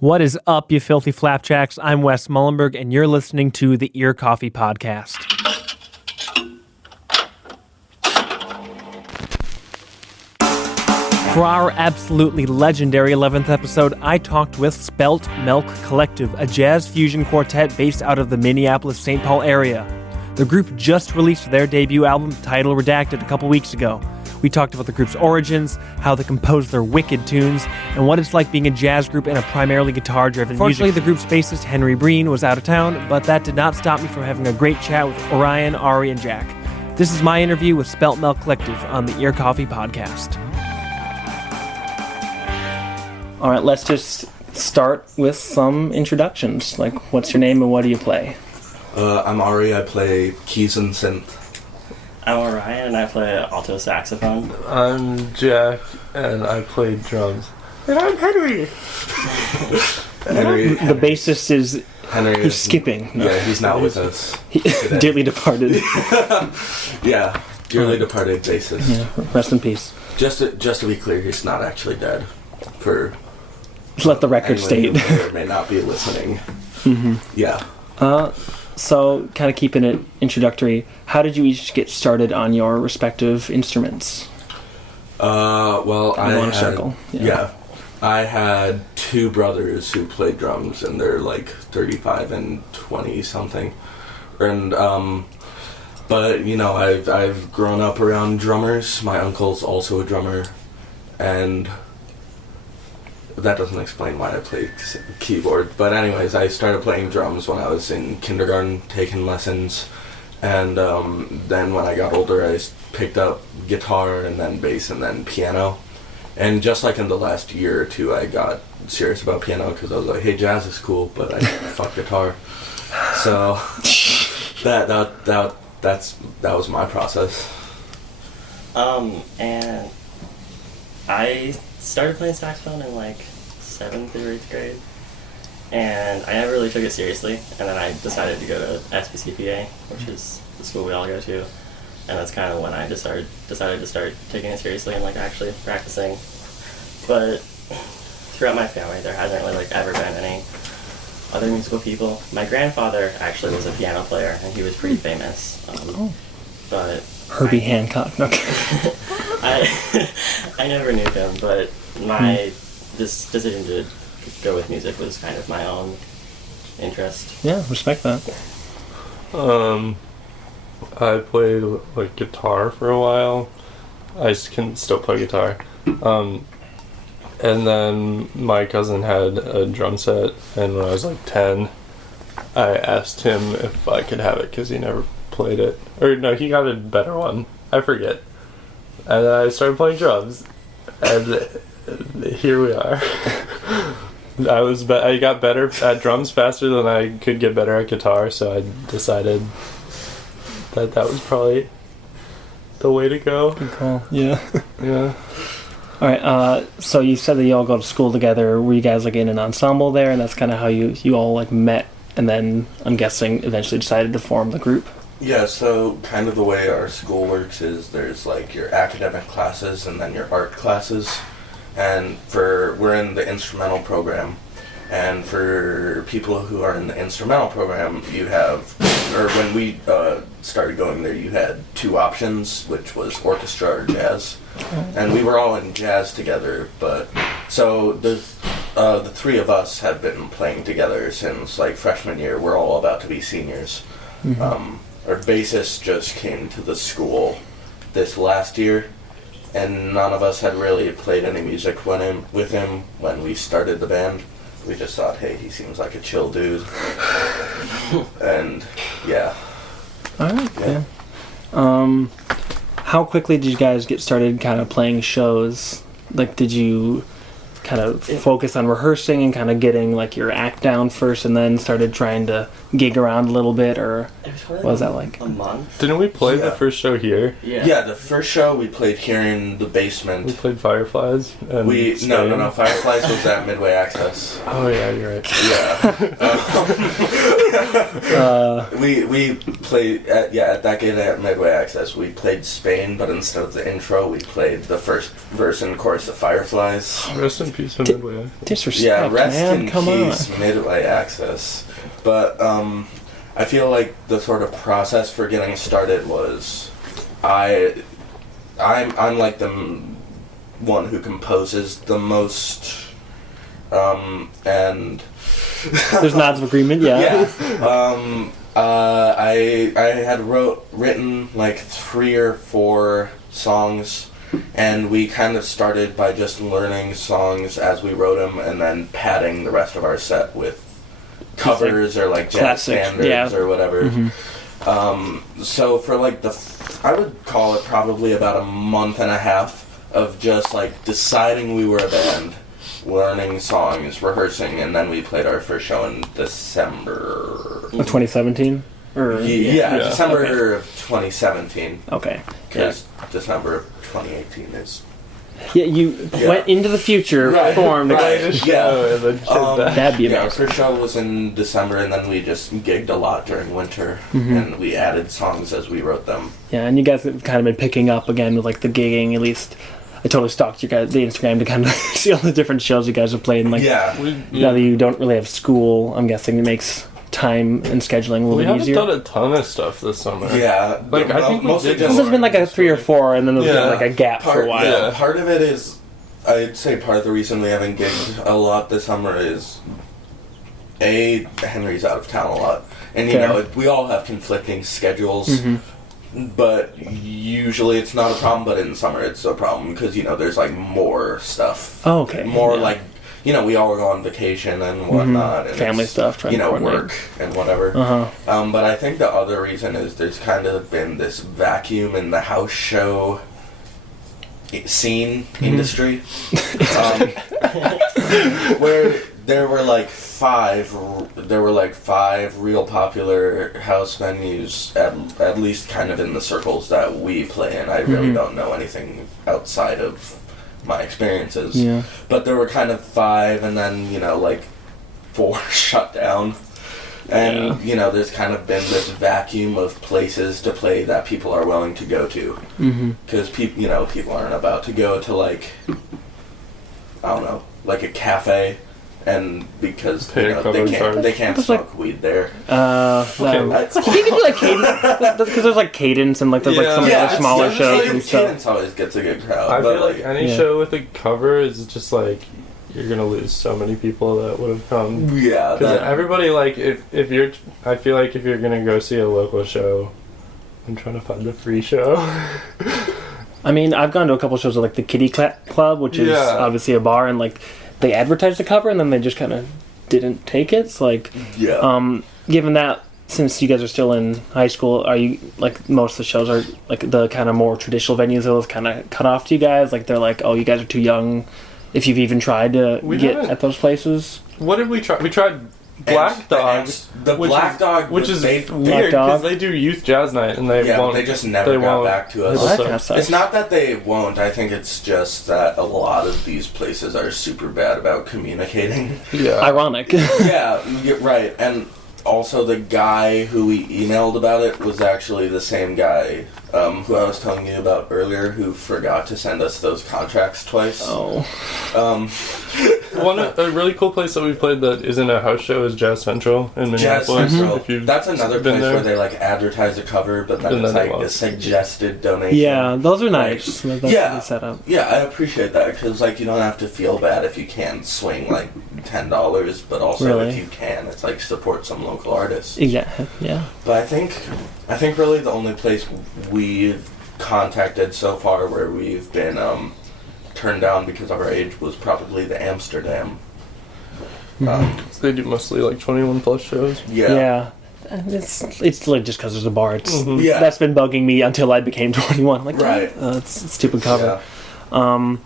What is up, you filthy flapjacks? I'm Wes Muilenburg, and you're listening to the Ear Coffee Podcast. For our absolutely legendary 11th episode, I talked with Spelt Melk Collective, a jazz fusion quartet based out of the Minneapolis-St. Paul area. The group just released their debut album, Title Redacted, a couple weeks ago. We talked about the group's origins, how they compose their wicked tunes, and what it's like being a jazz group in a primarily guitar-driven music. Fortunately, the group's bassist, Henry Breen, was out of town, but that did not stop me from having a great chat with Orion, Ari, and Jack. This is my interview with Spelt Melk Collective on the Ear Coffee Podcast. All right, let's just start with some introductions. Like, what's your name and what do you play? I'm Ari, I play keys and synth. I'm Orion, and I play alto saxophone. I'm Jack, and I play drums. And I'm Henry. The bassist is Henry skipping. No. Yeah, he's not with us. Dearly departed. Yeah, dearly departed bassist. Yeah, rest in peace. Just to be clear, he's not actually dead. For let the record state. Who may or may not be listening. Mm-hmm. Yeah. So, kind of keeping it introductory, how did you each get started on your respective instruments? Well, Yeah. I had two brothers who played drums, and they're like 35 and 20 something. And but you know, I've grown up around drummers. My uncle's also a drummer, and that doesn't explain why I play keyboard. But anyways, I started playing drums when I was in kindergarten, taking lessons. And then when I got older, I picked up guitar and then bass and then piano. And just like in the last year or two, I got serious about piano because I was like, hey, jazz is cool, but I fuck guitar. So that was my process. And I started playing saxophone in like 7th or 8th grade, and I never really took it seriously, and then I decided to go to SBCPA, which is the school we all go to, and that's kind of when I decided to start taking it seriously and like actually practicing. But throughout my family, there hasn't really like ever been any other musical people. My grandfather actually was a piano player, and he was pretty famous. But Herbie Hancock. Okay. I never knew him, but this decision to go with music was kind of my own interest. Yeah, respect that. I played like guitar for a while. I can still play guitar. And then my cousin had a drum set, and when I was like 10, I asked him if I could have it because he never played it. Or no, he got a better one. I forget. And then I started playing drums, and here we are. I got better at drums faster than I could get better at guitar, so I decided that was probably the way to go. Good call. Yeah. Yeah. All right. So you said that you all go to school together. Were you guys like in an ensemble there, and that's kind of how you all like met, and then I'm guessing eventually decided to form the group? Yeah, so kind of the way our school works is there's like your academic classes and then your art classes. And we're in the instrumental program. And for people who are in the instrumental program, when we started going there, you had two options, which was orchestra or jazz. And we were all in jazz together, but so the three of us have been playing together since like freshman year. We're all about to be seniors. Mm-hmm. Our bassist just came to the school this last year, and none of us had really played any music with him when we started the band. We just thought, hey, he seems like a chill dude. And, yeah. All right, yeah. How quickly did you guys get started kind of playing shows? Like, did you kind of focus on rehearsing and kind of getting like your act down first and then started trying to gig around a little bit, or what was that like? A month. Didn't we play the first show here? Yeah, the first show we played here in the basement. We played Fireflies. And No. Fireflies was at Midway Access. Oh yeah, you're right. Yeah. We played at that gig at Midway Access. We played Spain, but instead of the intro, we played the first verse and chorus of Fireflies. Rest in peace, Midway. Disrespect, Yeah, rest man. in Come peace, on. Midway Access. But I feel like the sort of process for getting started was I'm like the one who composes the most, and There's nods of agreement, yeah. I had written like 3 or 4 songs, and we kind of started by just learning songs as we wrote them, and then padding the rest of our set with covers or like jazz classic, standards yeah. or whatever. Mm-hmm. So for like I would call it probably about a month and a half of just like deciding we were a band, learning songs, rehearsing, and then we played our first show in December Of 2017? Or yeah. December of 2017. Okay. Because December of 2018 is Yeah, you went into the future, formed. right. Yeah. That'd be Our amazing. first show was in December, and then we just gigged a lot during winter, Mm-hmm. and we added songs as we wrote them. Yeah, and you guys have kind of been picking up again with like the gigging. At least I totally stalked you guys the Instagram to kind of see all the different shows you guys have played. And like now that you don't really have school, I'm guessing it makes time and scheduling a little We bit haven't easier. done a ton of stuff this summer. Yeah, Like, I think we mostly did just. Well, there's been like a 3 or 4, and then there's been like a gap for a while. Yeah, part of it is, I'd say part of the reason we haven't gigged a lot this summer is, Henry's out of town a lot. And, you Fair. know, we all have conflicting schedules, but usually it's not a problem, but in summer it's a problem because, you know, there's, like, more stuff. Oh, okay. More, Yeah. like, you know, we all go on vacation and whatnot. And Family it's, stuff, trying you to know, coordinate. work and whatever. Uh-huh. But I think the other reason is there's kind of been this vacuum in the house show scene industry, where there were like 5 real popular house venues at least kind of in the circles that we play in. I really don't know anything outside of my experiences. Yeah. But there were kind of 5, and then, you know, like 4 shut down. And, you know, there's kind of been this vacuum of places to play that people are willing to go to. Because, people aren't about to go to, like, I don't know, like a cafe, and because, you know, they can't smoke weed there. You can do like cadence, because there's like cadence and like there's like some of the smaller shows and stuff. Cadence always gets a good crowd. I but feel like any show with a cover is just like, you're gonna lose so many people that would have come. Yeah, Because everybody, like, if you're, I feel like if you're gonna go see a local show, I'm trying to find a free show. I mean, I've gone to a couple shows at like the Kitty Club, which is obviously a bar, and like they advertised the cover and then they just kind of didn't take it. So like, given that, since you guys are still in high school, are you like most of the shows are like the kind of more traditional venues? Are those kind of cut off to you guys? Like they're like, oh, you guys are too young. If you've even tried to get at those places. What did we try? We tried Black Dog. Black Dog, which is weird weird because they do youth jazz night and they won't. But they just never got back to us. Well, that kind of sucks. It's not that they won't. I think it's just that a lot of these places are super bad about communicating. Yeah. Ironic. Yeah, you're right. And also the guy who we emailed about it was actually the same guy who I was telling you about earlier, who forgot to send us those contracts twice. Oh. A really cool place that we played that isn't a house show is Jazz Central in Jazz Minneapolis. Central. That's another place where they like advertise a cover, but then it's like a suggested donation. Yeah, those are nice. That's the setup. Yeah, I appreciate that because like you don't have to feel bad if you can swing like $10, but also if you can, it's like support some local artists. Yeah, yeah. But I think really the only place we've contacted so far where we've been turned down because of our age was probably the Amsterdam. They do mostly like 21 plus shows. Yeah. It's like just because there's a bar. It's that's been bugging me until I became 21. I'm like, right. It's a stupid cover. Yeah.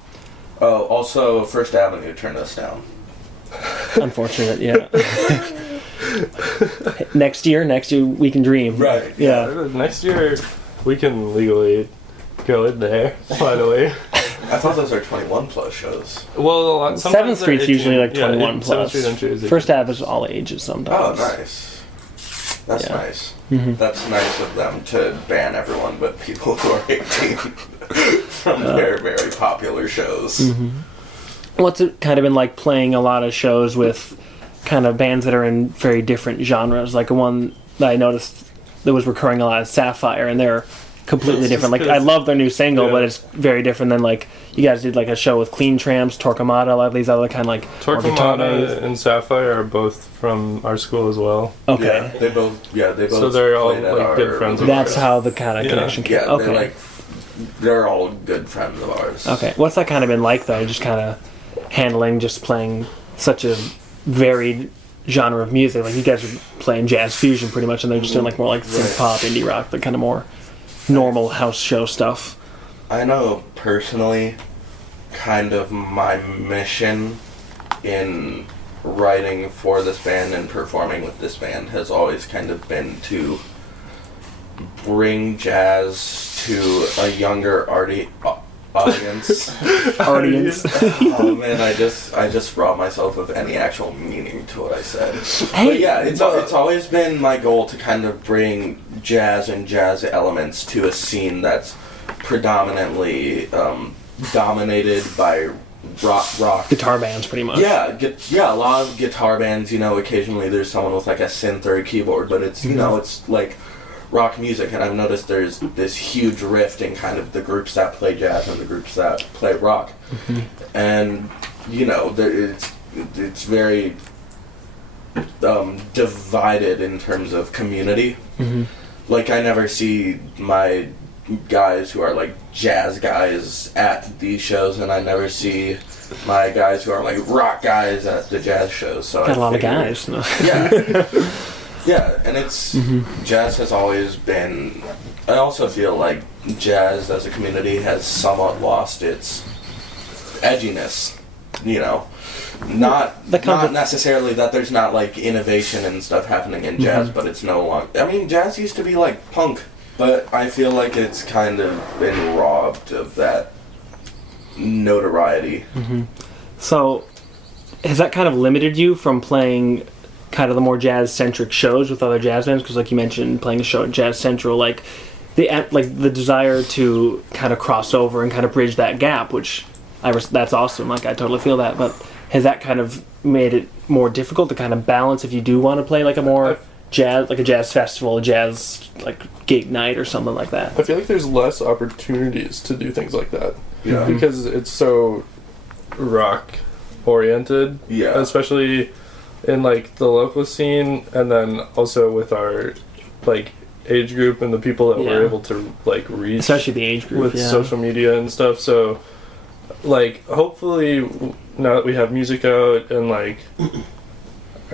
Also, First Avenue turned us down. Unfortunate, yeah. Next year we can dream. Right. Yeah. Next year we can legally go in there, finally. I thought those are 21 plus shows. Well, 7th Street's usually like 21 plus. 7th Street and Tuesday. First Ave is all ages sometimes. Oh, nice. That's Yeah. nice. Mm-hmm. That's nice of them to ban everyone but people who are 18 from their very popular shows. Mm-hmm. What's it kind of been like playing a lot of shows with kind of bands that are in very different genres? Like one that I noticed that was recurring a lot is Sapphire, and they're completely different. Like, I love their new single, but it's very different than, like, you guys did like a show with Clean Tramps, Torquemada, a lot of these other kind of like Torquemada and Sapphire are both from our school as well. Okay. Yeah, they both. So they're all played at like our good friends of That's ours. how the kind of connection came. Yeah, Okay. they're all good friends of ours. Okay. What's that kind of been like, though? Just kind of handling, just playing such a varied genre of music. Like, you guys are playing jazz fusion pretty much, and they're just doing like more like synth pop, indie rock, the kind of more normal house show stuff. I know personally, kind of my mission in writing for this band and performing with this band has always kind of been to bring jazz to a younger audience. Audience. Oh man, I just robbed myself of any actual meaning to what I said. Hey, but yeah, it's always been my goal to kind of bring jazz and jazz elements to a scene that's predominantly dominated by rock. Guitar bands, pretty much. Yeah, a lot of guitar bands. You know, occasionally there's someone with like a synth or a keyboard, but it's it's like rock music, and I've noticed there's this huge rift in kind of the groups that play jazz and the groups that play rock, and it's very divided in terms of community. Like, I never see my guys who are like jazz guys at these shows, and I never see my guys who are like rock guys at the jazz shows. So Got a lot of guys. No. Yeah. Yeah, and it's jazz has always been. I also feel like jazz as a community has somewhat lost its edginess. You know, not necessarily that there's not like innovation and stuff happening in jazz, but it's no longer. I mean, jazz used to be like punk, but I feel like it's kind of been robbed of that notoriety. So, has that kind of limited you from playing kind of the more jazz-centric shows with other jazz bands? Because, like you mentioned, playing a show at Jazz Central, like the desire to kind of cross over and kind of bridge that gap, which that's awesome. Like, I totally feel that. But has that kind of made it more difficult to kind of balance if you do want to play like a more jazz, like a jazz festival, a jazz like gig night or something like that? I feel like there's less opportunities to do things like that. Yeah. Because it's so rock oriented. Yeah. Especially in like the local scene, and then also with our like age group and the people that we're able to like reach, especially the age group with social media and stuff. So like, hopefully now that we have music out and like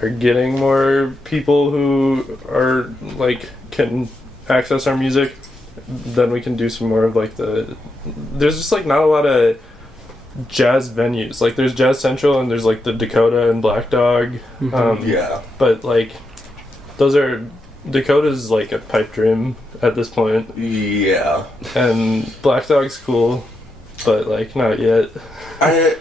are getting more people who are like can access our music, then we can do some more of like there's just like not a lot of jazz venues. Like, there's Jazz Central and there's like the Dakota and Black Dog. But like Dakota's like a pipe dream at this point. Yeah. And Black Dog's cool, but like not yet. I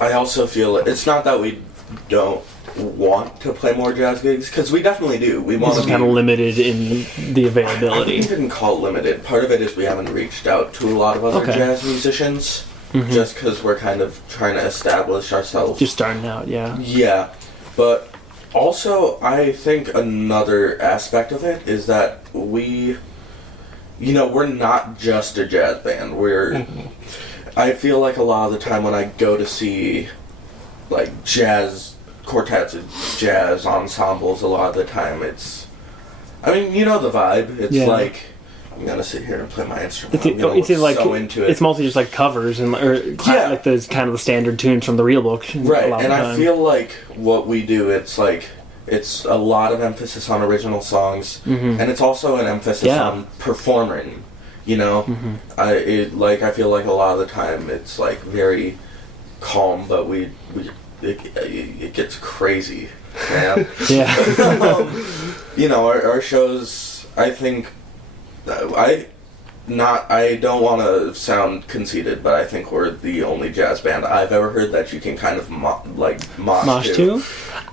also feel it's not that we don't want to play more jazz gigs, because we definitely do. We want to be kind of limited in the availability. I wouldn't call it limited. Part of it is we haven't reached out to a lot of other jazz musicians, just because we're kind of trying to establish ourselves. Just starting out, yeah. Yeah, but also I think another aspect of it is that we're not just a jazz band. I feel like a lot of the time when I go to see like jazz quartets and jazz ensembles, a lot of the time it's, I mean, you know the vibe. It's like, I'm gonna sit here and play my instrument. It's like so into it. It's mostly just like covers and like the kind of the standard tunes from the real book. Right, and I feel like what we do, it's like it's a lot of emphasis on original songs, and it's also an emphasis on performing. You know, I feel like a lot of the time it's like very calm, but it gets crazy, man. Our shows, I think, I don't want to sound conceited, but I think we're the only jazz band I've ever heard that you can kind of mosh to.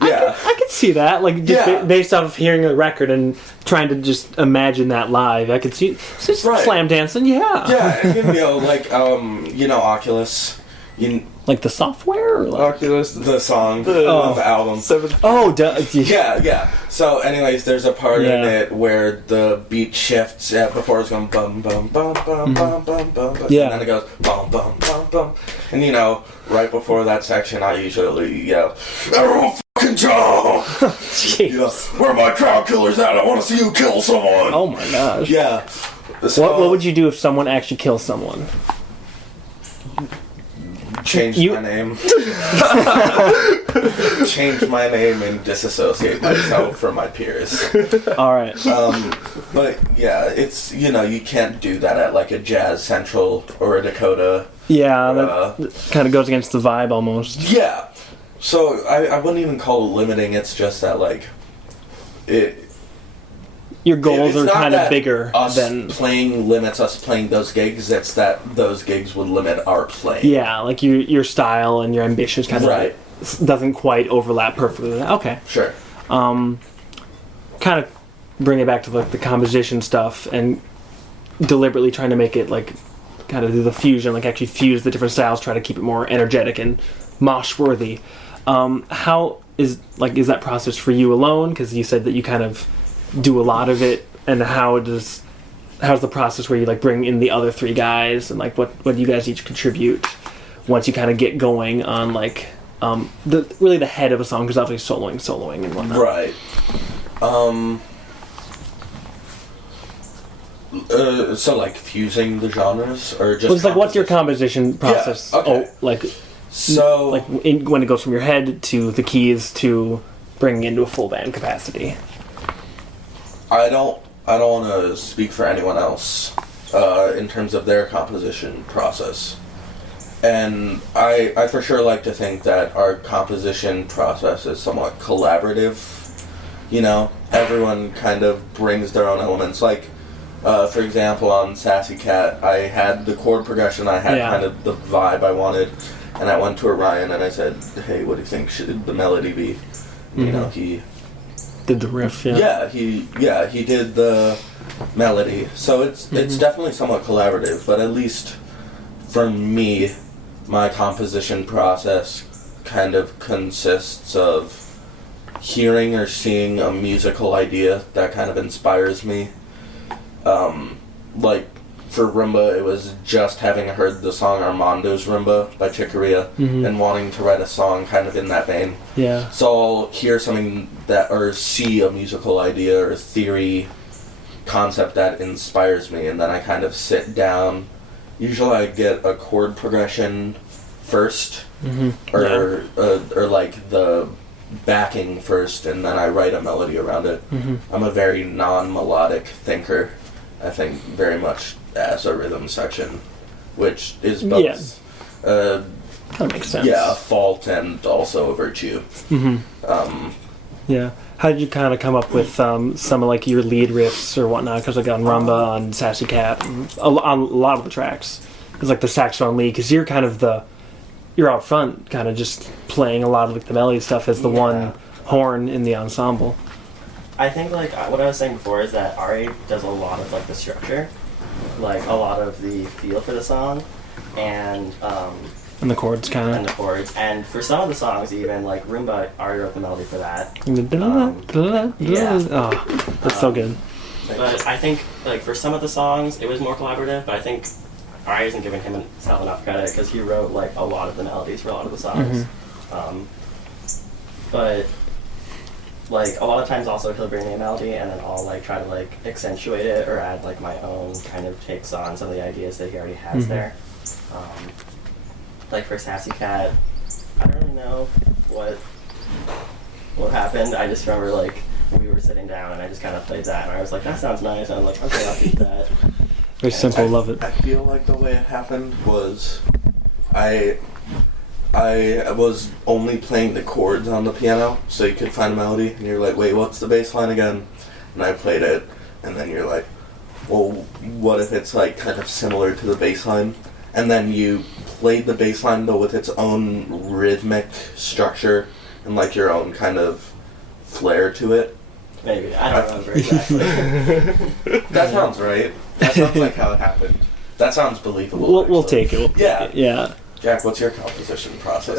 Yeah, I can could see that, like just based off of hearing a record and trying to just imagine that live. I could see just slam dancing. Yeah, and like Oculus. Like the software? Or like? Oculus, the song, the album. Yeah. So, anyways, there's a part in it where the beat shifts before it's going bum bum bum bum bum bum bum, and then it goes bum bum bum bum, and right before that section, I usually yell, "Everyone fucking jump!" Where are my crowd killers at? I want to see you kill someone. Oh my gosh. Yeah. So, what would you do if someone actually kills someone? Change my name. Change my name and disassociate myself from my peers. All right. But yeah, it's you can't do that at like a Jazz Central or a Dakota. Yeah, that kind of goes against the vibe almost. Yeah. So I wouldn't even call it limiting. It's just that like it. Your goals are kind of bigger than playing limits us playing those gigs. It's that those gigs would limit our playing. Yeah, like your style and your ambitions kind of doesn't quite overlap perfectly. Okay, sure. Kind of bring it back to like the composition stuff and deliberately trying to make it like kind of do the fusion, like actually fuse the different styles, try to keep it more energetic and mosh worthy. How is that process for you alone? Because you said that you kind of do a lot of it, and how's the process where you like bring in the other three guys, and like what do you guys each contribute once you kind of get going on like the head of a song, because obviously soloing and whatnot. Right. So like fusing the genres or just like what's your composition process? Yeah, okay. When it goes from your head to the keys to bringing into a full band capacity. I don't want to speak for anyone else in terms of their composition process. And I for sure like to think that our composition process is somewhat collaborative. Everyone kind of brings their own elements. Like, for example, on Sassy Cat, I had the chord progression, I had kind of the vibe I wanted, and I went to Orion and I said, hey, what do you think should the melody be? Mm-hmm. He did the riff, he did the melody. So it's definitely somewhat collaborative, but at least for me, my composition process kind of consists of hearing or seeing a musical idea that kind of inspires me. Like for Rumba, it was just having heard the song Armando's Rumba by Chick Corea and wanting to write a song kind of in that vein. Yeah. So I'll hear something or see a musical idea or theory concept that inspires me, and then I kind of sit down. Usually I get a chord progression first, or like the backing first, and then I write a melody around it. I'm a very non-melodic thinker, I think, very much as a rhythm section, which is both kind of makes sense. Yeah, a fault and also a virtue. Yeah. How did you kind of come up with some of like your lead riffs or whatnot? Because like on Rumba, on Sassy Cat, on a lot of the tracks, it's like the saxophone lead. Because you're kind of you're out front, kind of just playing a lot of like the melody stuff as the one horn in the ensemble. I think like what I was saying before is that Ari does a lot of like the structure, like a lot of the feel for the song, and the chords kind of. And the chords, and for some of the songs even like Roomba, Ari wrote the melody for that. Oh, that's so good. But I think like for some of the songs it was more collaborative, but I think Ari isn't giving himself enough credit because he wrote like a lot of the melodies for a lot of the songs. But like a lot of times also he'll bring me a melody and then I'll like try to like accentuate it or add like my own kind of takes on some of the ideas that he already has there. Like for Sassy Cat, I don't really know what happened. I just remember like we were sitting down and I just kind of played that and I was like, that sounds nice, and I'm like, okay, I'll keep that. Very simple, love it. I feel like the way it happened was I was only playing the chords on the piano so you could find a melody, and you're like, wait, what's the bass line again? And I played it, and then you're like, well, what if it's like kind of similar to the bass line? And then you played the bass line though with its own rhythmic structure and like your own kind of flair to it. Maybe. I don't remember exactly. That sounds right. That sounds like how it happened. That sounds believable. We'll take it. Yeah. Jack, what's your composition process?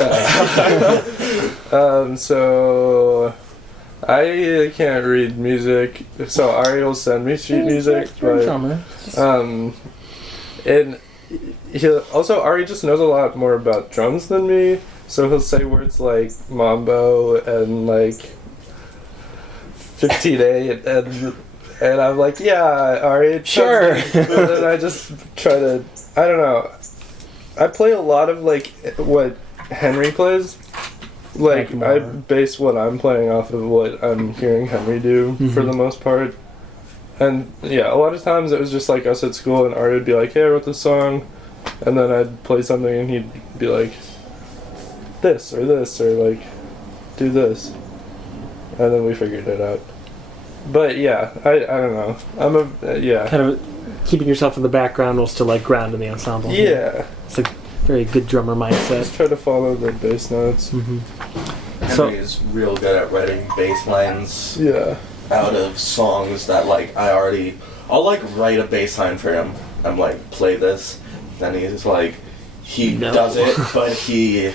So I can't read music, so Ari will send me sheet music, but and Ari just knows a lot more about drums than me, so he'll say words like mambo and like 15/8 and I'm like, yeah, Ari, sure. And then I just try to, I don't know. I play a lot of like what Henry plays. Like I base what I'm playing off of what I'm hearing Henry do for the most part. And yeah, a lot of times it was just like us at school and Ari would be like, hey, I wrote this song, and then I'd play something and he'd be like, this or like do this. And then we figured it out. But yeah, I don't know. I'm kind of keeping yourself in the background while still like ground in the ensemble. Yeah. It's a very good drummer mindset. Just try to follow the bass notes. Henry's real good at writing bass lines out of songs that like I'll like write a bass line for him. I'm like, play this. Then he's like, does it, but he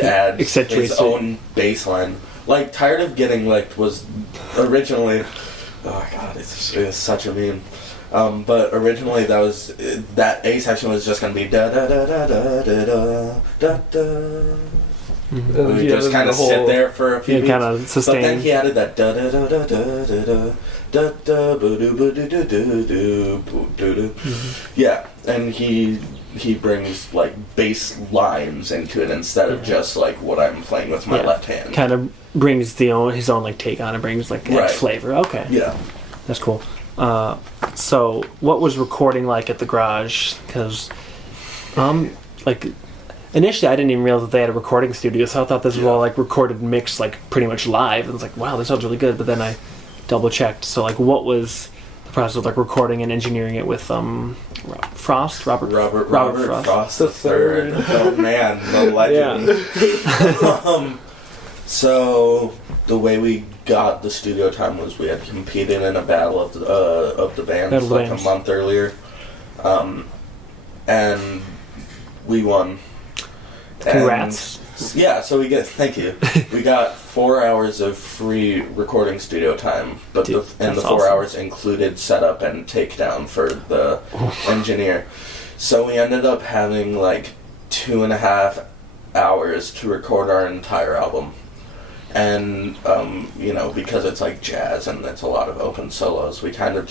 adds his own bass line. Like, Tired of Getting Licked was originally, oh god, it's such a meme. But originally that A section was just gonna be da da da da da da da da. We just kind of sit there for a few beats. Kind of sustain. But then he added that da da da da da da da da boo doo boo doo doo doo doo boo doo doo. Yeah, and he brings like bass lines into it instead of just like what I'm playing with my left hand. Kind of brings his own like take on it, brings like flavor. Okay. Yeah. That's cool. So what was recording like at the garage? Because like initially I didn't even realize that they had a recording studio, so I thought this was all like recorded and mixed like pretty much live. And I was like, wow, this sounds really good. But then I double checked. So like, what was the process of like recording and engineering it with Robert Frost the third. Oh man, the legend. So the way we got the studio time was we had competed in a battle of the bands like a month earlier, and we won. Congrats! So thank you. We got 4 hours of free recording studio time, but the 4 hours included setup and takedown for the engineer. So we ended up having like 2.5 hours to record our entire album. And, because it's like jazz and it's a lot of open solos, we kind of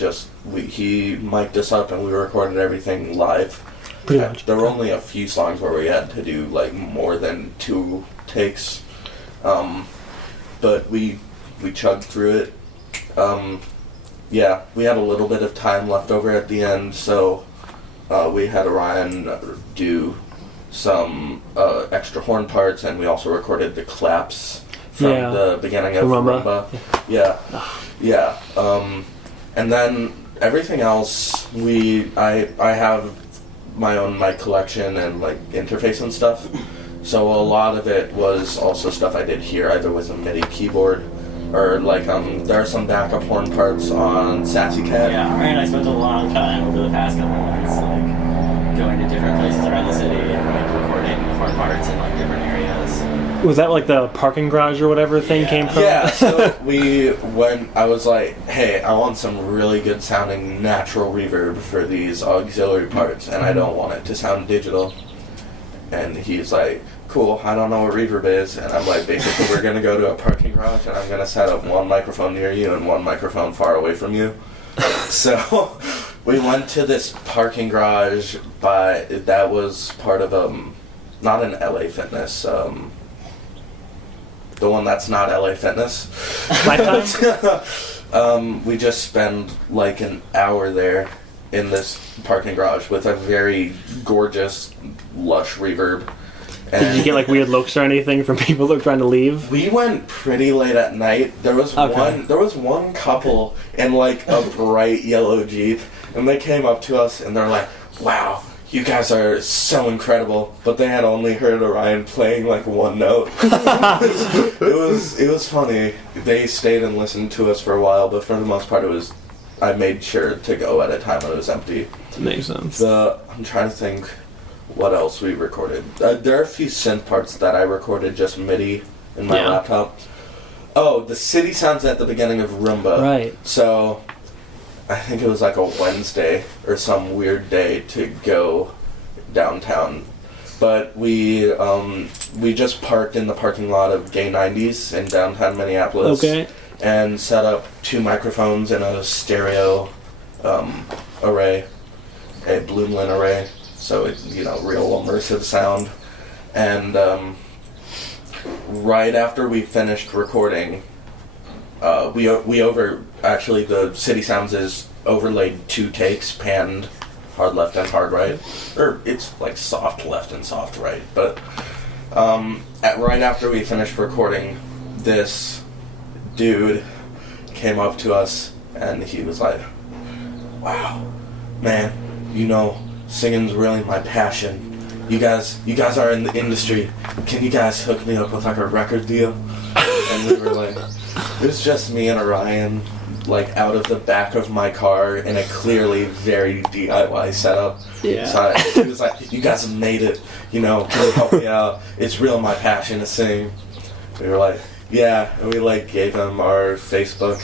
he mic'd us up and we recorded everything live. Pretty much. There were only a few songs where we had to do like more than 2 takes. But we chugged through it. We had a little bit of time left over at the end, so we had Orion do some extra horn parts, and we also recorded the claps from the beginning of Rumba. Yeah. And then everything else, I have my own mic collection and like interface and stuff. So a lot of it was also stuff I did here, either with a MIDI keyboard or like there are some backup horn parts on Sassy Cat. Yeah, Ari and I spent a long time over the past couple months like going to different places around the city and like recording horn parts in like different areas. Was that like the parking garage or whatever thing came from? Yeah, so I was like, hey, I want some really good sounding natural reverb for these auxiliary parts, and I don't want it to sound digital. And he's like, cool, I don't know what reverb is. And I'm like, basically, we're going to go to a parking garage, and I'm going to set up one microphone near you and one microphone far away from you. So we went to this parking garage, that was part of, not an LA Fitness, the one that's not LA Fitness. We just spend like an hour there in this parking garage with a very gorgeous, lush reverb. Did you get like weird looks or anything from people that were trying to leave? We went pretty late at night. There was one couple in like a bright yellow Jeep, and they came up to us and they're like, "Wow, you guys are so incredible, but they had only heard Orion playing like one note. It was funny. They stayed and listened to us for a while, but for the most part I made sure to go at a time when it was empty. That makes sense. I'm trying to think what else we recorded. There are a few synth parts that I recorded just MIDI in my laptop. Oh, the city sounds at the beginning of Roomba. Right. So I think it was like a Wednesday or some weird day to go downtown. But we just parked in the parking lot of Gay 90s in downtown Minneapolis. Okay. And set up 2 microphones and a stereo array, a Bloomlin array, so it, real immersive sound. And right after we finished recording, actually the City Sounds is overlaid 2 takes, panned hard left and hard right, or it's like soft left and soft right. But right after we finished recording, this dude came up to us and he was like, "Wow, man, singing's really my passion. You guys are in the industry. Can you guys hook me up with like a record deal?" And we were like, it was just me and Orion, like out of the back of my car in a clearly very DIY setup. Yeah. So he was like, "You guys have made it. Can you help me out? It's real my passion to sing." We were like, "Yeah," and we like gave him our Facebook,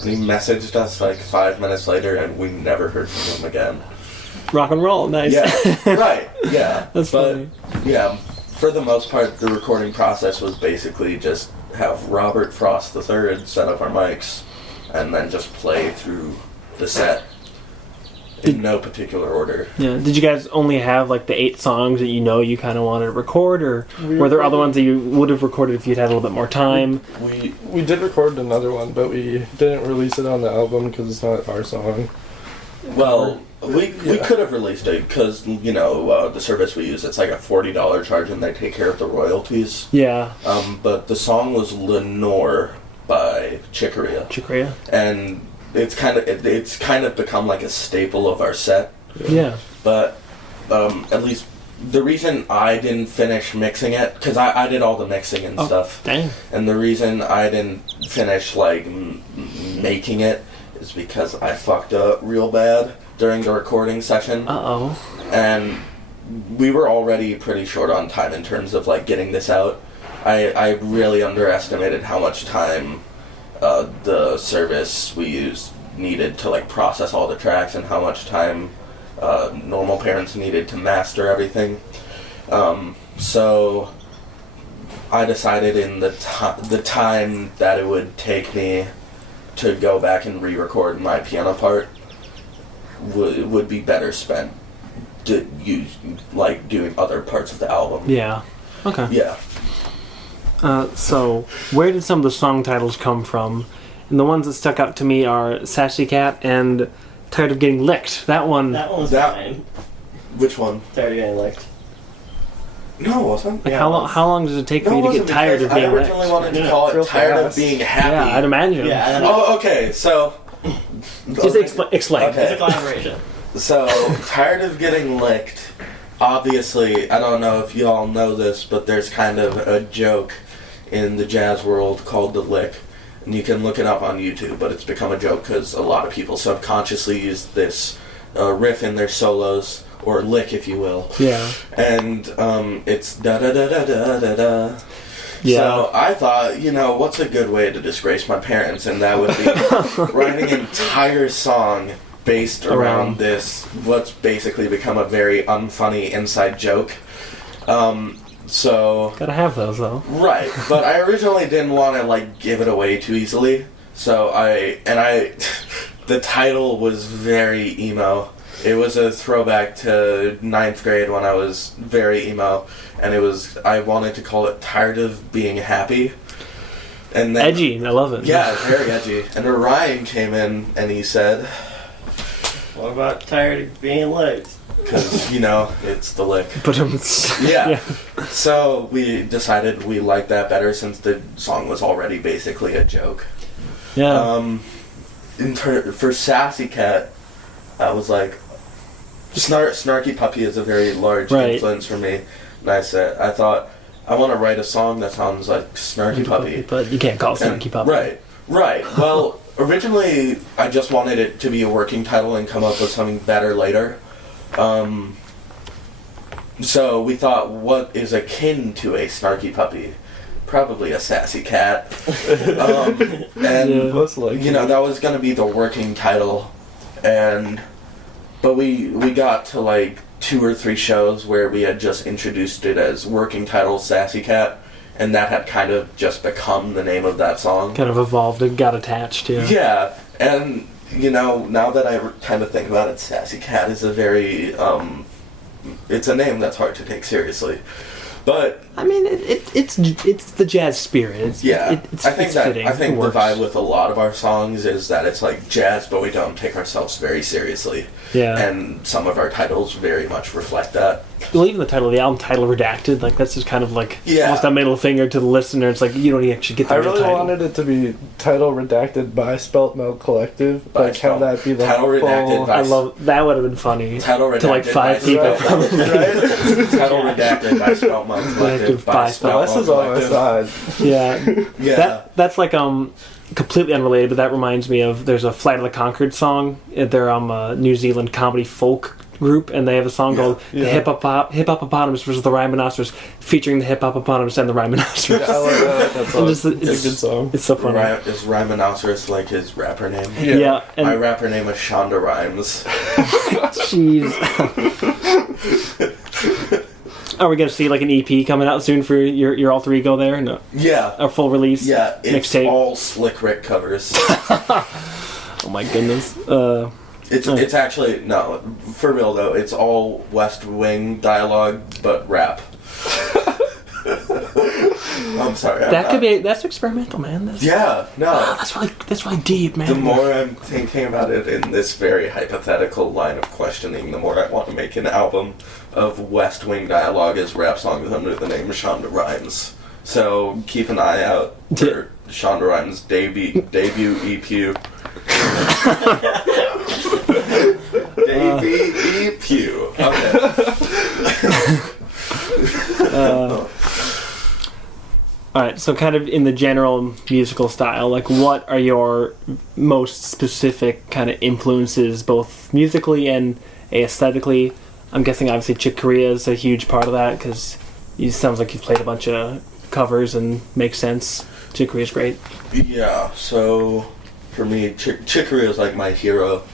and he messaged us like 5 minutes later, and we never heard from him again. Rock and roll, nice. Yeah, right, yeah. That's funny. Yeah, for the most part, the recording process was basically just have Robert Frost III set up our mics, and then just play through the set in no particular order. Yeah. Did you guys only have like the 8 songs that you kind of wanted to record, or were there other ones that you would have recorded if you'd had a little bit more time? We did record another one, but we didn't release it on the album because it's not our song. Well, we could have released it because, the service we use, it's like a $40 charge and they take care of the royalties. Yeah. But the song was Lenore by Chicoria. Chicoria. And it's kind of become like a staple of our set. Yeah. But at least the reason I didn't finish mixing it, because I did all the mixing and stuff. Dang. And the reason I didn't finish like making it is because I fucked up real bad during the recording session. Uh-oh. And we were already pretty short on time in terms of like getting this out. I really underestimated how much time the service we used needed to like process all the tracks and how much time normal parents needed to master everything. So I decided in the time that it would take me to go back and re-record my piano part would be better spent to use like doing other parts of the album. Yeah. Okay. Yeah. So where did some of the song titles come from? And the ones that stuck out to me are Sassy Cat and Tired of Getting Licked. That one was fine. Which one? Tired of Getting Licked. No, it wasn't. Like how long does it take for you to get tired of being I originally licked? wanted to call it Tired of Being Happy. Yeah, I'd imagine. Yeah. Oh, okay. So Just explain. Okay. It's a collaboration. So, Tired of Getting Licked. Obviously, I don't know if you all know this, but there's kind of a joke in the jazz world called the lick. And you can look it up on YouTube, but it's become a joke because a lot of people subconsciously use this riff in their solos, or lick if you will. Yeah. And it's da-da-da-da-da-da-da. Yeah. So I thought, what's a good way to disgrace my parents? And that would be writing an entire song based around this, what's basically become a very unfunny inside joke. So Gotta have those, though. right, but I originally didn't want to like give it away too easily. So the title was very emo. It was a throwback to 9th grade when I was very emo, and I wanted to call it Tired of Being Happy. And then, Edgy, I love it. Yeah, very edgy. And Orion came in and he said, What about Tired of Being Licked? because, it's the lick. But Yeah. So we decided we liked that better since the song was already basically a joke. Yeah. For Sassy Cat, I was like, Snarky Puppy is a very large influence for me. And I thought, I want to write a song that sounds like Snarky Puppy. But you can't call it Snarky Puppy. Right. Well, originally, I just wanted it to be a working title and come up with something better later. So we thought, what is akin to a Snarky Puppy? Probably a sassy cat. And, that was going to be the working title. But we got to like 2 or 3 shows where we had just introduced it as working title Sassy Cat, and that had kind of just become the name of that song. Kind of evolved and got attached, yeah. Yeah, and now that I kind of think about it, Sassy Cat is a very, it's a name that's hard to take seriously. But I mean, it's the jazz spirit. I think the vibe with a lot of our songs is that it's like jazz, but we don't take ourselves very seriously. Yeah. And some of our titles very much reflect that. Well, even the title of the album, Title Redacted, like that's just kind of like almost a middle finger to the listener. It's like you don't actually get the real title. I really wanted it to be Title Redacted by Spelt Melk Collective. Have that be the Title Redacted by... I love... That would have been funny. Title Redacted to like 5 people. Right? Title Redacted by Spelt Melk Collective by Spelt Melk Collective. On my side. Yeah. That's like completely unrelated, but that reminds me of there's a Flight of the Conchords song. They're a New Zealand comedy folk group, and they have a song called The Hippopotamus versus the Rhinoceros, featuring the Hippopotamus and the Rhinoceros. Yeah, I like that song. It's a good song. It's so funny. Is Rhinoceros like his rapper name? Yeah. And my rapper name is Shonda Rhimes. Jeez. Are we going to see like an EP coming out soon for your alter ego there? No. Yeah. A full release? Yeah. It's mixtape? All Slick Rick covers. Oh my goodness. It's actually, no, for real though, it's all West Wing dialogue, but rap. I'm sorry. That's experimental, man. That's really deep, man. The more I'm thinking about it in this very hypothetical line of questioning, the more I want to make an album of West Wing dialogue as rap songs under the name of Shonda Rhimes. So keep an eye out for Shonda Rhimes' debut EP. Debut. Okay. Alright, so kind of in the general musical style, like what are your most specific kind of influences, both musically and aesthetically? I'm guessing obviously Chick Corea is a huge part of that, because it sounds like you've played a bunch of covers and makes sense. Chick Corea's great. Yeah, so for me, Chick Corea is like my hero,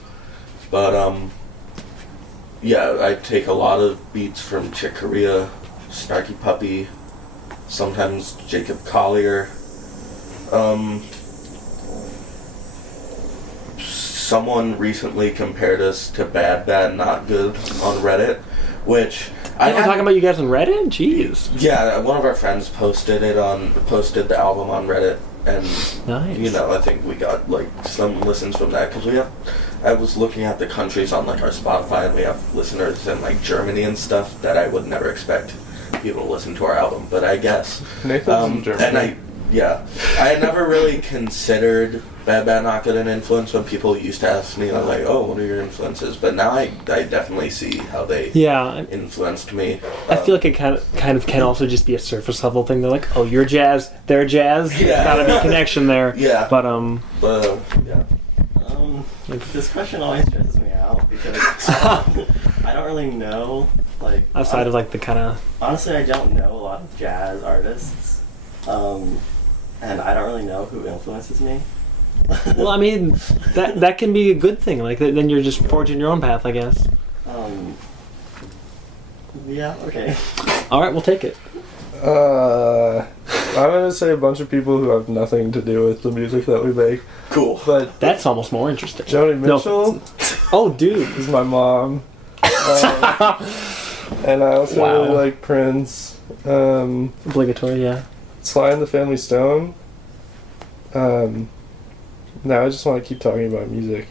but I take a lot of beats from Chick Corea, Snarky Puppy, sometimes Jacob Collier. Someone recently compared us to Bad Bad Not Good on Reddit, which I'm talking about you guys on Reddit? Jeez. Yeah, one of our friends posted the album on Reddit, and nice. I think we got like some listens from that because I was looking at the countries on like our Spotify, and we have listeners in like Germany and stuff that I would never expect people to listen to our album, but I guess Nathan's in Germany. And I had never really considered Bad Bad Not Good an influence when people used to ask me like, oh, what are your influences? But now I definitely see how they influenced me. I feel like it kind of can also just be a surface level thing. They're like, oh, you're jazz, they're jazz. Yeah. There's gotta be a connection there. Yeah. But yeah. This question always stresses me out because I don't really know, like... Outside of, like, the kind of... Honestly, I don't know a lot of jazz artists, and I don't really know who influences me. Well, I mean, that can be a good thing. Like, then you're just forging your own path, I guess. Yeah, okay. Alright, we'll take it. I'm gonna say a bunch of people who have nothing to do with the music that we make. Cool. But that's almost more interesting. Joni Mitchell. No. Oh, dude. Is my mom. And I also really like Prince. Obligatory, yeah. Sly and the Family Stone. Now I just want to keep talking about music.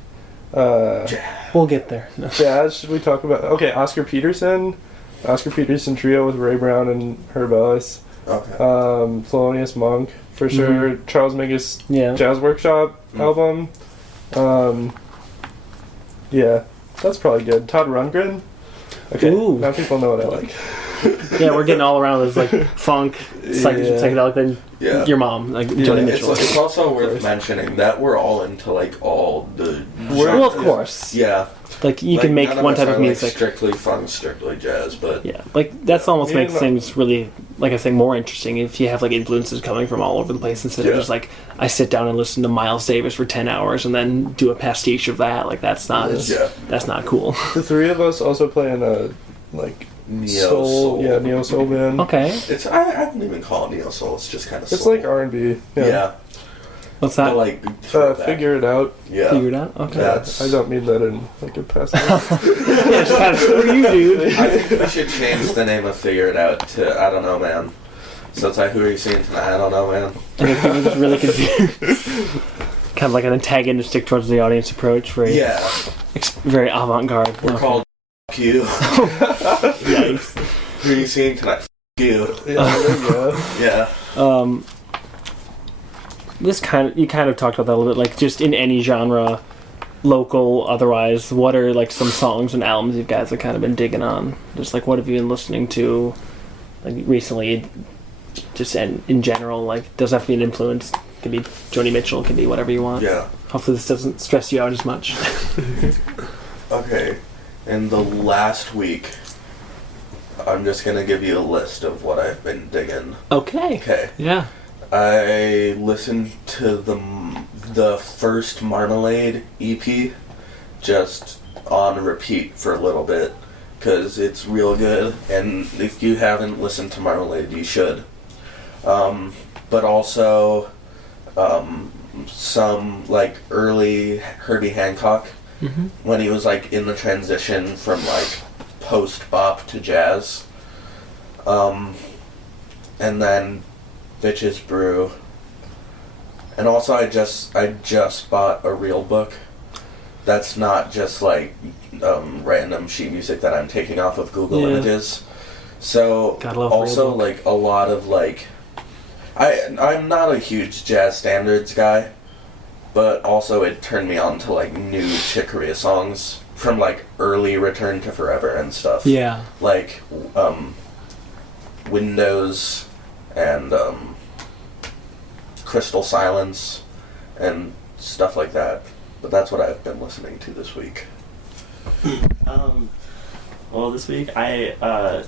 We'll get there. No. Jazz, should we talk about... Okay, Oscar Peterson Trio with Ray Brown and Herb Ellis. Okay. Thelonious Monk, for sure. Mm-hmm. Charles Mingus Jazz Workshop album. Yeah, that's probably good. Todd Rundgren. Okay, Ooh. now people know what I like. Yeah, we're getting all around this like funk, psychedelic. Then Yeah. your mom, like Joni Mitchell. It's also worth mentioning that we're all into like all the. Well, of course. Yeah. Like you Like, can make none one us type are, of music. Like, strictly funk, strictly jazz, but Yeah, like that's almost Me makes and things really, like I say, more interesting if you have like influences coming from all over the place instead of Yeah. just like I sit down and listen to Miles Davis for 10 hours and then do a pastiche of that. Like that's not that's not cool. The three of us also play in a like neo-soul. neo soul band. Okay, It's I wouldn't even call it neo-soul, it's just kind of It's soul. like R&B. Yeah. what's But that? like, Figure It Out. Yeah. Figured out. Okay, That's... I don't mean that in like a passive. yeah, just kind of screw you, dude. I think we should change the name of Figure It Out to I Don't Know Man. So it's like, who are you seeing tonight? I don't know, man. I think people just really confused. Kind of like an antagonistic towards the audience approach, very very avant-garde. We're called you. Yikes. Who are you seeing tonight? You. Yeah. Yeah. You kind of talked about that a little bit, like just in any genre, local, otherwise, what are like some songs and albums you guys have kind of been digging on? Just like what have you been listening to like recently, just in general, like doesn't have to be an influence, it could be Joni Mitchell, it could be whatever you want. Yeah. Hopefully this doesn't stress you out as much. Okay. In the last week, I'm just gonna give you a list of what I've been digging. Okay. Okay. Yeah. I listened to the first Marmalade EP just on repeat for a little bit because it's real good, and if you haven't listened to Marmalade, you should. But also some like early Herbie Hancock when he was like in the transition from like post-bop to jazz. And then Bitches Brew. And also I just bought a real book. That's not just like random sheet music that I'm taking off of Google Images. So also like a lot of like I'm not a huge jazz standards guy, but also it turned me on to like new Chick Corea songs from like early Return to Forever and stuff. Yeah. Like Windows and Crystal Silence and stuff like that. But that's what I've been listening to this week. Well, this week I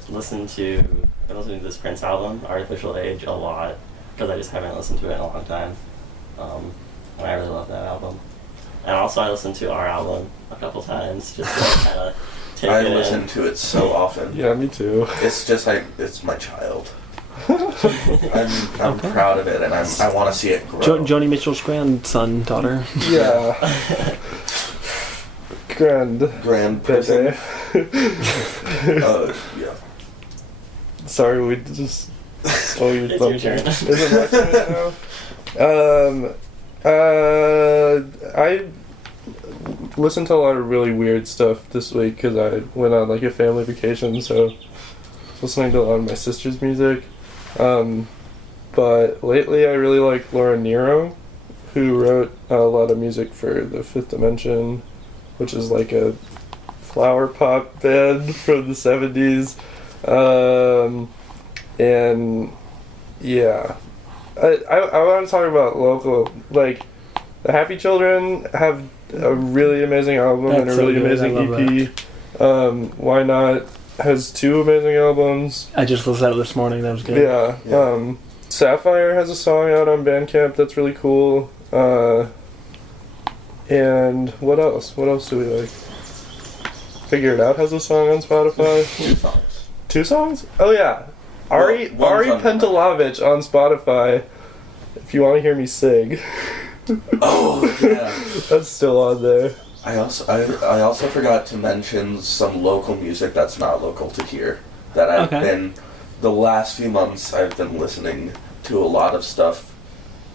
listened to this Prince album, Artificial Age, a lot because I just haven't listened to it in a long time, and I really love that album. And also I listened to our album a couple times just to kind of take it in. I listen to it so often. Yeah, me too. It's just like it's my child. I'm proud of it, and I want to see it grow. Joni Mitchell's grandson, daughter. Yeah. Grand person. Yeah. Sorry, we just stole your It's thumbs. your turn. Is it my turn now? I listened to a lot of really weird stuff this week because I went on like a family vacation, so I was listening to a lot of my sister's music. But lately I really like Laura Nero, who wrote a lot of music for The Fifth Dimension, which is like a flower pop band from the 70s. And yeah, I want to talk about local, like the Happy Children have a really amazing album and a really amazing EP. Why Not has 2 amazing albums. I just listened to it this morning, that was good. Yeah. Sapphire has a song out on Bandcamp that's really cool. And what else? What else do we like? Figure It Out has a song on Spotify. 2 songs. 2 songs? Oh yeah. Ari Pentalovich on Spotify. If you want to hear me sing. Oh yeah. That's still on there. I also forgot to mention some local music that's not local to here. That I've been the last few months I've been listening to a lot of stuff.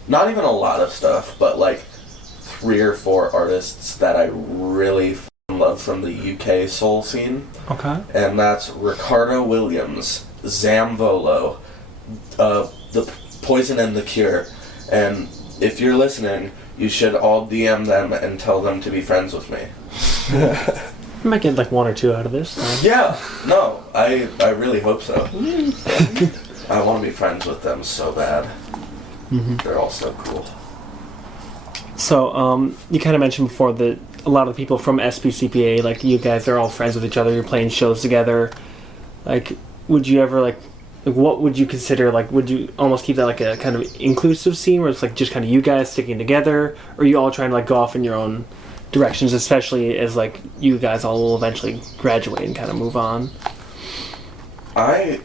Not even a lot of stuff, but like 3 or 4 artists that I really love from the UK soul scene. Okay. And that's Ricardo Williams, Zamvolo, The Poison and the Cure. And if you're listening, you should all DM them and tell them to be friends with me. We might get like 1 or 2 out of this. Yeah, no, I really hope so. I want to be friends with them so bad. Mm-hmm. They're all so cool. So, you kind of mentioned before that a lot of the people from SPCPA, like you guys are all friends with each other, you're playing shows together. Like, would you ever, like what would you consider, like, would you almost keep that like a kind of inclusive scene where it's like just kind of you guys sticking together, or are you all trying to like go off in your own directions, especially as like you guys all will eventually graduate and kind of move on? I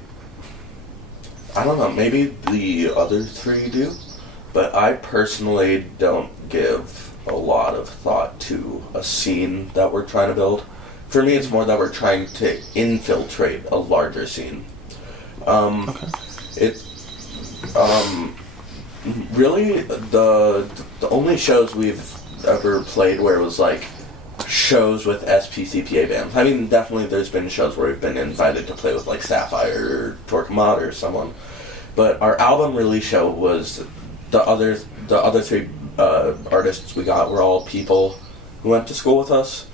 don't know, maybe the other 3 do, but I personally don't give a lot of thought to a scene that we're trying to build. For me, it's more that we're trying to infiltrate a larger scene. Okay. Really, the only shows we've ever played where it was like shows with SPCPA bands. I mean, definitely there's been shows where we've been invited to play with like Sapphire or Torquemada or someone. But our album release show was the other 3 artists we got were all people who went to school with us,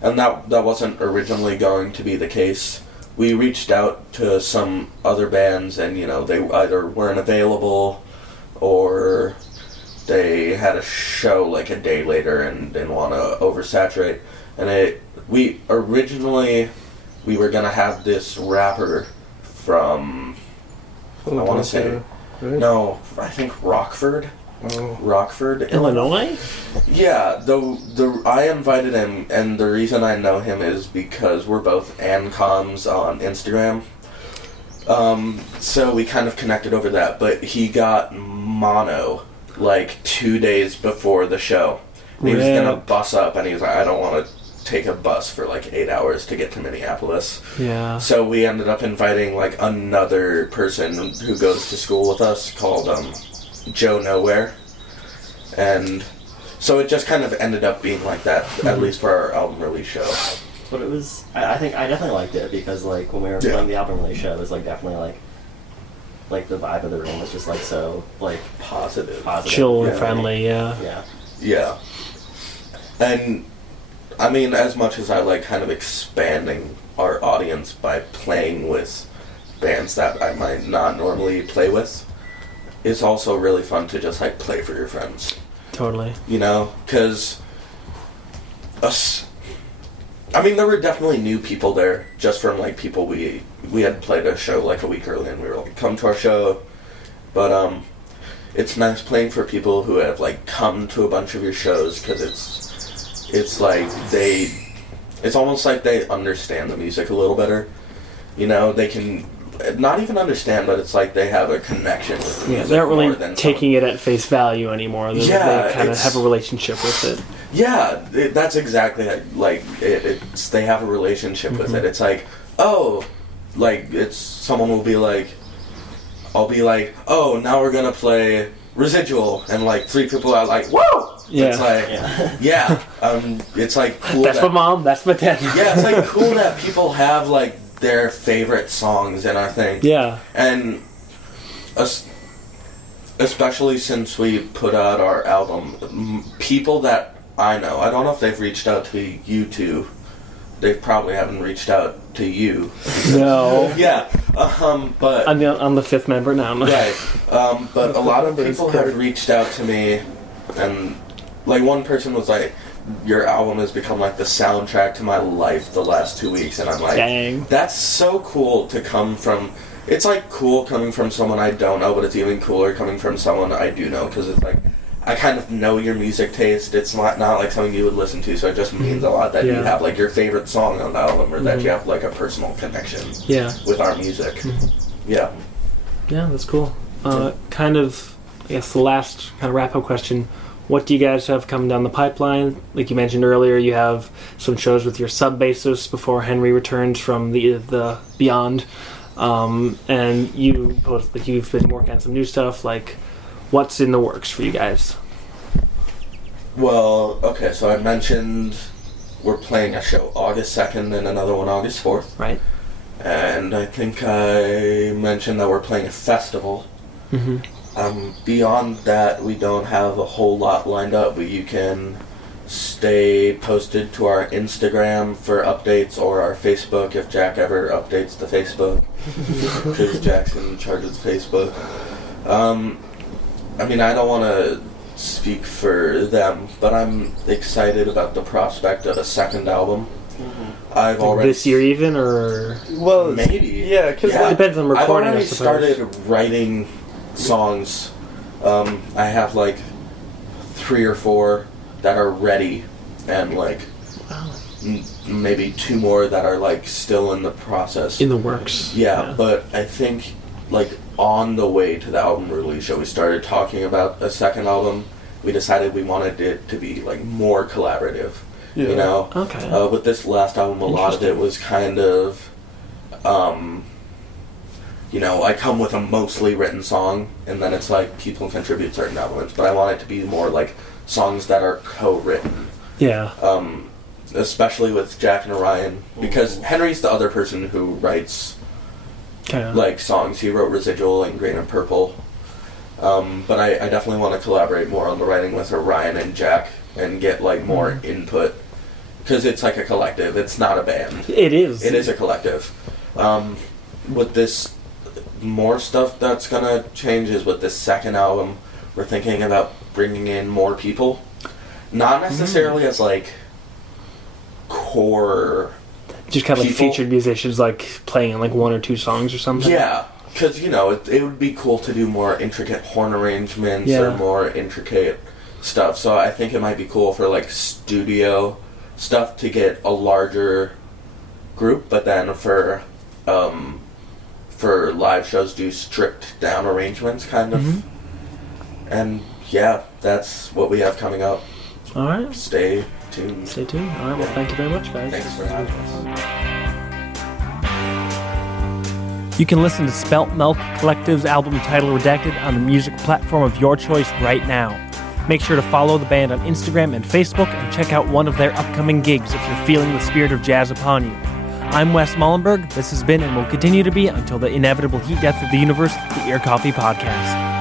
and that wasn't originally going to be the case. We reached out to some other bands, and they either weren't available or they had a show like a day later and didn't want to oversaturate. And we were gonna have this rapper from I want to say right? no, I think Rockford. Oh. Rockford, Illinois? Yeah, I invited him, and the reason I know him is because we're both Ancoms on Instagram. So we kind of connected over that, but he got mono like 2 days before the show. And he was gonna bus up, and he was like, I don't want to take a bus for like 8 hours to get to Minneapolis. Yeah. So we ended up inviting like another person who goes to school with us called Joe Nowhere, and so it just kind of ended up being like that, at least for our album release show. But it was, I think I definitely liked it because like when we were playing the album release show, it was like definitely like the vibe of the room was just like so like Positive. Chill and friendly, yeah. Yeah. And I mean, as much as I like kind of expanding our audience by playing with bands that I might not normally play with, it's also really fun to just like play for your friends. Totally. Because I mean, there were definitely new people there, just from like people we had played a show like a week earlier, and we were like, come to our show. But it's nice playing for people who have like come to a bunch of your shows, because it's like it's almost like they understand the music a little better. They can not even understand, but it's like they have a connection with the music. They're not really more than taking it at face value anymore. They kind of have a relationship with it. Yeah, that's exactly like it's they have a relationship with it. It's like, oh, like it's someone will be like, I'll be like, oh, now we're gonna play Residual, and like 3 people are like, whoa! Yeah. It's like, it's like cool. That's my mom, that's my dad. Yeah, it's like cool that people have like their favorite songs in our thing. Yeah. And especially since we put out our album, people that I know, I don't know if they've reached out to you two. They probably haven't reached out to you. No. Yeah. But I'm the 5th member now. right. But a lot of people have reached out to me, and like one person was like, your album has become like the soundtrack to my life the last 2 weeks, and I'm like, dang, that's so cool to come from. It's like cool coming from someone I don't know, but it's even cooler coming from someone I do know, because it's like I kind of know your music taste. It's not like something you would listen to, so it just means a lot that you have like your favorite song on the album, or that you have like a personal connection with our music. Yeah, that's cool. Kind of, I guess the last kind of wrap-up question, what do you guys have coming down the pipeline? Like you mentioned earlier, you have some shows with your sub-bassist before Henry returns from the Beyond. And you've been working on some new stuff. Like, what's in the works for you guys? Well, okay, so I mentioned we're playing a show August 2nd and another one August 4th. Right. And I think I mentioned that we're playing a festival. Mm-hmm. Beyond that, we don't have a whole lot lined up, but you can stay posted to our Instagram for updates, or our Facebook if Jack ever updates the Facebook, because Jack's in charge of the Facebook. I mean, I don't want to speak for them, but I'm excited about the prospect of a second album. I've already This year even, or maybe because it depends on recording. I've already I suppose. started writing songs. I have like 3 or 4 that are ready, and like maybe 2 more that are like still in the process. In the works. Yeah, but I think like on the way to the album release show, we started talking about a second album. We decided we wanted it to be like more collaborative. Yeah. You know, Okay. with this last album, a lot of it was kind of, you know, I come with a mostly written song, and then it's like people contribute certain elements, but I want it to be more like songs that are co-written. Yeah. Especially with Jack and Orion, because Henry's the other person who writes like songs. He wrote Residual and Green and Purple. But I definitely want to collaborate more on the writing with Orion and Jack and get like more input, because it's like a collective. It's not a band. It is. It is a collective. With this, more stuff that's gonna change is with this second album. We're thinking about bringing in more people, not necessarily as like core. Just kind of like people. featured musicians, like playing like 1 or 2 songs or something. Yeah, because you know it would be cool to do more intricate horn arrangements or more intricate stuff. So I think it might be cool for like studio stuff to get a larger group, but then for live shows do stripped down arrangements, kind of. And yeah, that's what we have coming up. All right. Stay tuned. Stay tuned. All right. Well, thank you very much, guys. Thanks for having us. You can listen to Spelt Melk Collective's album title Redacted on the music platform of your choice right now. Make sure to follow the band on Instagram and Facebook, and check out one of their upcoming gigs if you're feeling the spirit of jazz upon you. I'm Wes Muilenburg. This has been and will continue to be, until the inevitable heat death of the universe, the Ear Coffee Podcast.